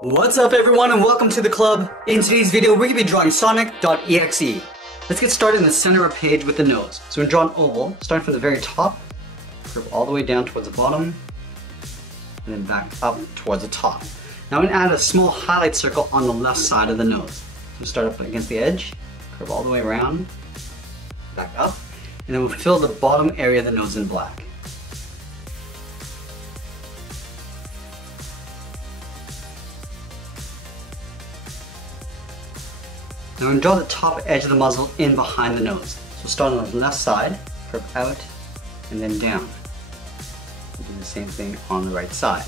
What's up everyone and welcome to the club. In today's video we're going to be drawing Sonic.EXE. Let's get started in the center of our page with the nose. So we're going to draw an oval, starting from the very top, curve all the way down towards the bottom, and then back up towards the top. Now I'm going to add a small highlight circle on the left side of the nose. So start up against the edge, curve all the way around, back up, and then we'll fill the bottom area of the nose in black. Now we're going to draw the top edge of the muzzle in behind the nose. So start on the left side, curve out, and then down. We'll do the same thing on the right side.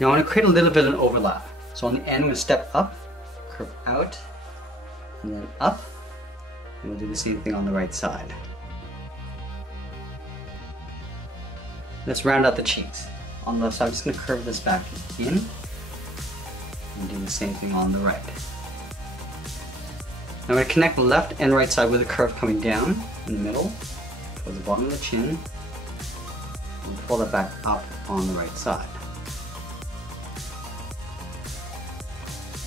Now I want to create a little bit of an overlap. So on the end, I'm going to step up, curve out, and then up, and we'll do the same thing on the right side. Let's round out the cheeks. On the left side, I'm just going to curve this back in, and do the same thing on the right. Now I'm going to connect the left and right side with a curve coming down in the middle, towards the bottom of the chin, and pull that back up on the right side.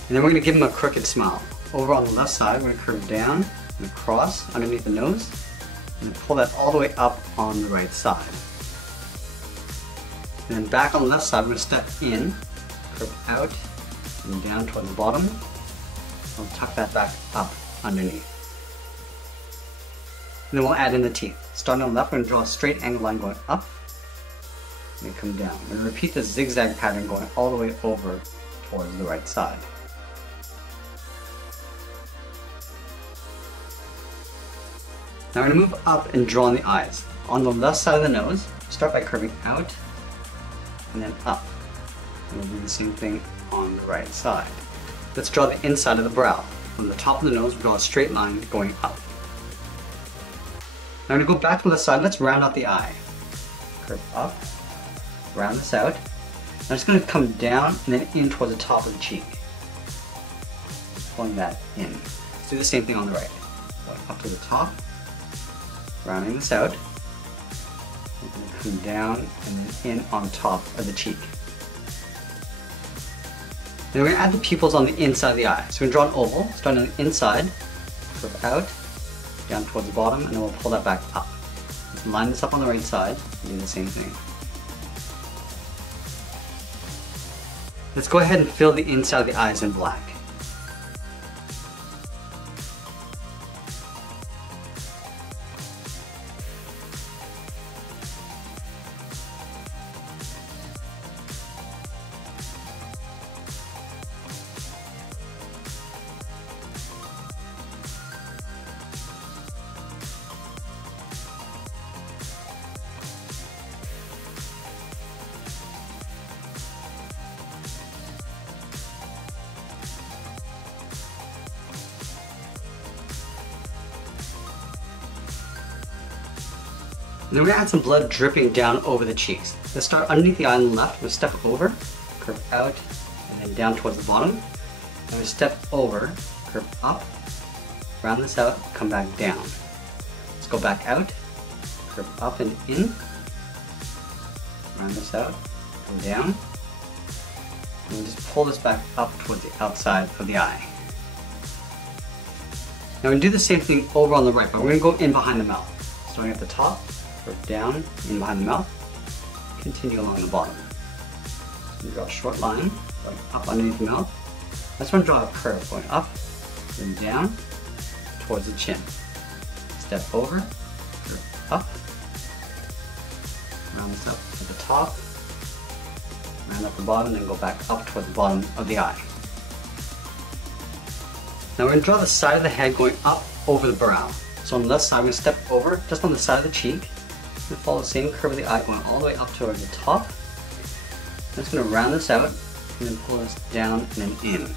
And then we're going to give him a crooked smile. Over on the left side, we're going to curve down and across underneath the nose, and then pull that all the way up on the right side. And then back on the left side, we're going to step in, curve out, and down toward the bottom. We'll tuck that back up underneath. And then we'll add in the teeth. Starting on the left, we're going to draw a straight angle line going up, and then come down. We're going to repeat the zigzag pattern going all the way over towards the right side. Now we're going to move up and draw on the eyes. On the left side of the nose, start by curving out, and then up. And we'll do the same thing on the right side. Let's draw the inside of the brow. From the top of the nose, we draw a straight line going up. Now I'm going to go back to the side. Let's round out the eye. Curve up, round this out. Now it's going to come down and then in towards the top of the cheek. Pulling that in. Let's do the same thing on the right. Going up to the top, rounding this out. And then come down and then in on top of the cheek. Then we're going to add the pupils on the inside of the eye. So we're going to draw an oval, starting on the inside, curve out, down towards the bottom, and then we'll pull that back up. Let's line this up on the right side and do the same thing. Let's go ahead and fill the inside of the eyes in black. And then we're going to add some blood dripping down over the cheeks. Let's start underneath the eye on the left. We'll step over, curve out, and then down towards the bottom. And we step over, curve up, round this out, come back down. Let's go back out, curve up and in, round this out, come down, and just pull this back up towards the outside of the eye. Now we're going to do the same thing over on the right, but we're going to go in behind the mouth. Starting at the top, curve down, in behind the mouth, continue along the bottom. So draw a short line, going up underneath the mouth. Let's want to draw a curve going up, then down, towards the chin. Step over, curve up, round this up at the top, round up the bottom, then go back up towards the bottom of the eye. Now we're going to draw the side of the head going up over the brow. So on the left side, I'm going to step over just on the side of the cheek, and follow the same curve of the eye going all the way up towards the top. I'm just going to round this out, and then pull this down and then in.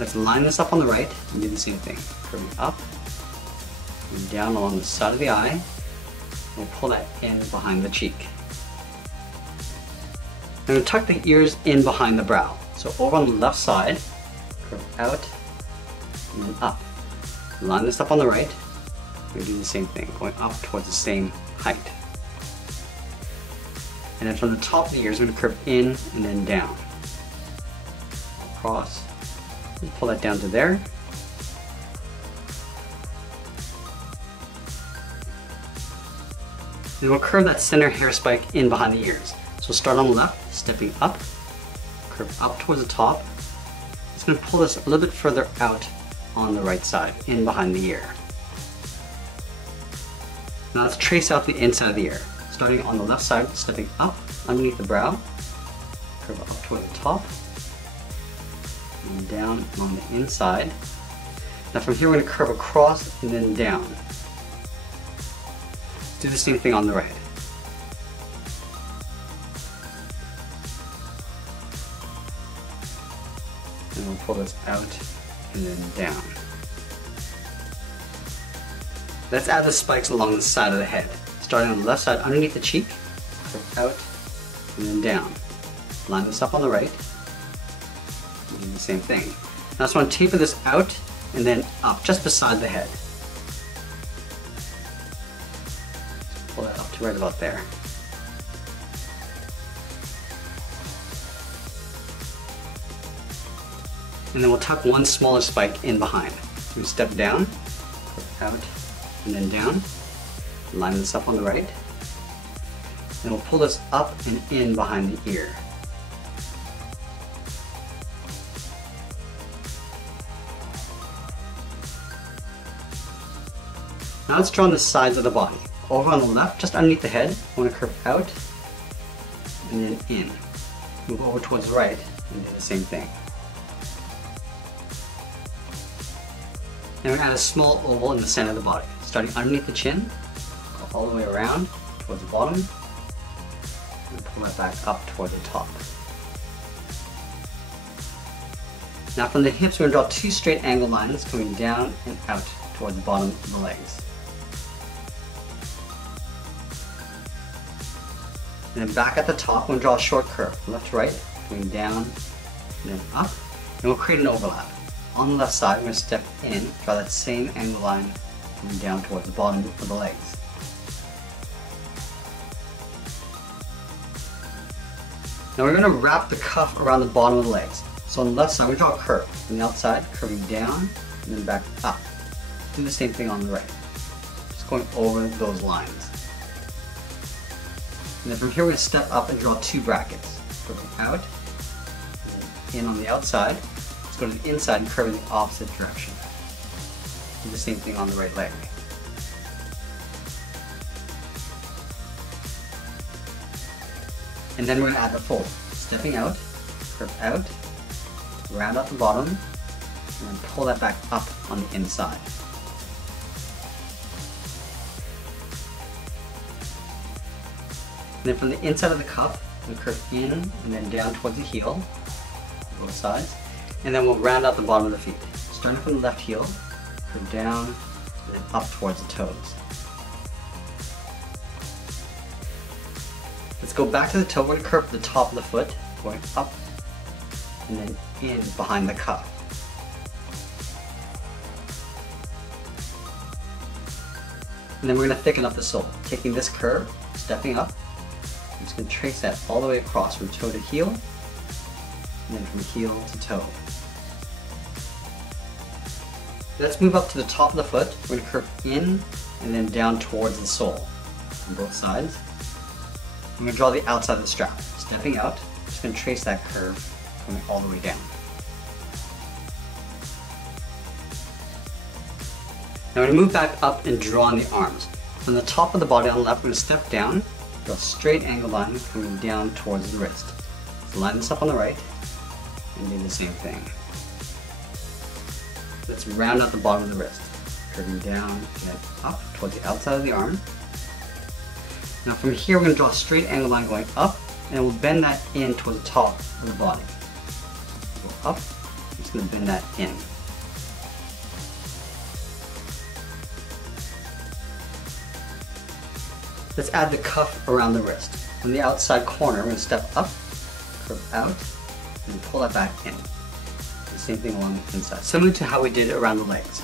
Let's line this up on the right, and do the same thing. Curving up, and down along the side of the eye, and we'll pull that in behind the cheek. I'm going to tuck the ears in behind the brow. So over on the left side, curve out, and then up. Line this up on the right, we do the same thing, going up towards the same height. And then from the top of the ears, we're going to curve in and then down. across. And pull that down to there. And we'll curve that center hair spike in behind the ears. So start on the left, stepping up, curve up towards the top. It's going to pull this a little bit further out on the right side, in behind the ear. Now let's trace out the inside of the ear. Starting on the left side, stepping up underneath the brow, curve up towards the top, and down on the inside. Now from here we're going to curve across and then down. Do the same thing on the right. And we'll pull this out and then down. Let's add the spikes along the side of the head. Starting on the left side underneath the cheek, curve out and then down. Line this up on the right. And do the same thing. Now I just want to taper this out and then up just beside the head. Pull that up to right about there. And then we'll tuck one smaller spike in behind. So we step down, curve out, and then down. Line this up on the right. And we'll pull this up and in behind the ear. Now let's draw on the sides of the body. Over on the left, just underneath the head, I want to curve out and then in. Move over towards the right and do the same thing. Then we're going to add a small oval in the center of the body. Starting underneath the chin, go all the way around towards the bottom, and pull that back up toward the top. Now from the hips, we're going to draw two straight angle lines coming down and out towards the bottom of the legs. And then back at the top, we're going to draw a short curve, left to right, going down and then up, and we'll create an overlap. On the left side, we're going to step in, draw that same angle line coming down towards the bottom of the legs. Now we're going to wrap the cuff around the bottom of the legs. So on the left side, we draw a curve. On the outside, curving down and then back up. Do the same thing on the right. Just going over those lines. And then from here, we're going to step up and draw two brackets. Curving out, and then in on the outside. Let's go to the inside and curve in the opposite direction. Do the same thing on the right leg. And then we're going to add the fold. Stepping out, curve out, round out the bottom, and then pull that back up on the inside. And then from the inside of the cuff, we'll curve in and then down towards the heel, both sides. And then we'll round out the bottom of the feet. Starting from the left heel, curve down, and then up towards the toes. Let's go back to the toe. We're going to curve the top of the foot, going up and then in behind the cuff. And then we're going to thicken up the sole. Taking this curve, stepping up, I'm just going to trace that all the way across from toe to heel, and then from heel to toe. Let's move up to the top of the foot. We're going to curve in and then down towards the sole on both sides. I'm going to draw the outside of the strap. Stepping out, I'm just going to trace that curve going all the way down. Now we're going to move back up and draw on the arms. From the top of the body on the left, we're going to step down, draw a straight angle line coming down towards the wrist. So line this up on the right and do the same thing. Let's round out the bottom of the wrist, curving down and up towards the outside of the arm. Now from here, we're going to draw a straight angle line going up, and we'll bend that in towards the top of the body. Go up, I'm just going to bend that in. Let's add the cuff around the wrist. On the outside corner, we're going to step up, curve out, and pull that back in. The same thing along the inside, similar to how we did around the legs.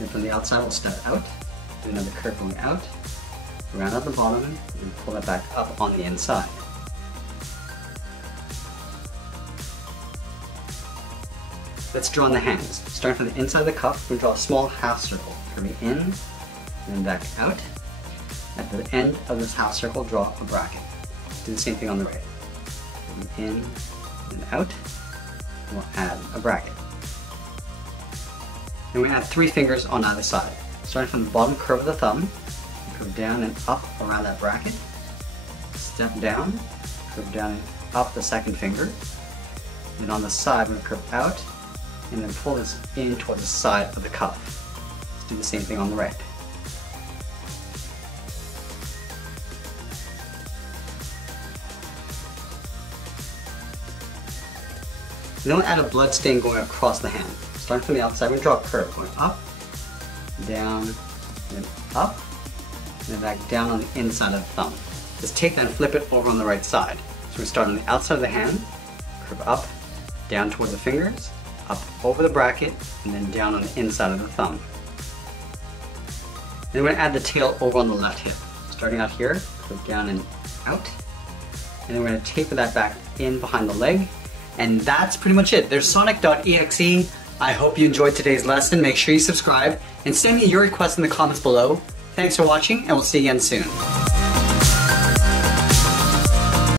And from the outside, we'll step out, do another curve going out, round out the bottom, and pull that back up on the inside. Let's draw on the hands. Starting from the inside of the cuff, we draw a small half circle, curving in, and then back out. At the end of this half circle, draw a bracket. Do the same thing on the right. Curving in and out, and we'll add a bracket. Then we add 3 fingers on either side. Starting from the bottom curve of the thumb, curve down and up around that bracket. Step down, curve down and up the second finger. And on the side, we're going to curve out, and then pull this in towards the side of the cuff. Let's do the same thing on the right. And then we'll add a blood stain going across the hand. Starting from the outside, we draw a curve going up, down, and up, and then back down on the inside of the thumb. Just take that and flip it over on the right side. So we start on the outside of the hand, curve up, down toward the fingers, up over the bracket, and then down on the inside of the thumb. Then we're going to add the tail over on the left hip. Starting out here, curve down and out, and then we're going to taper that back in behind the leg, and that's pretty much it. There's Sonic.EXE. I hope you enjoyed today's lesson. Make sure you subscribe and send me your requests in the comments below. Thanks for watching, and we'll see you again soon.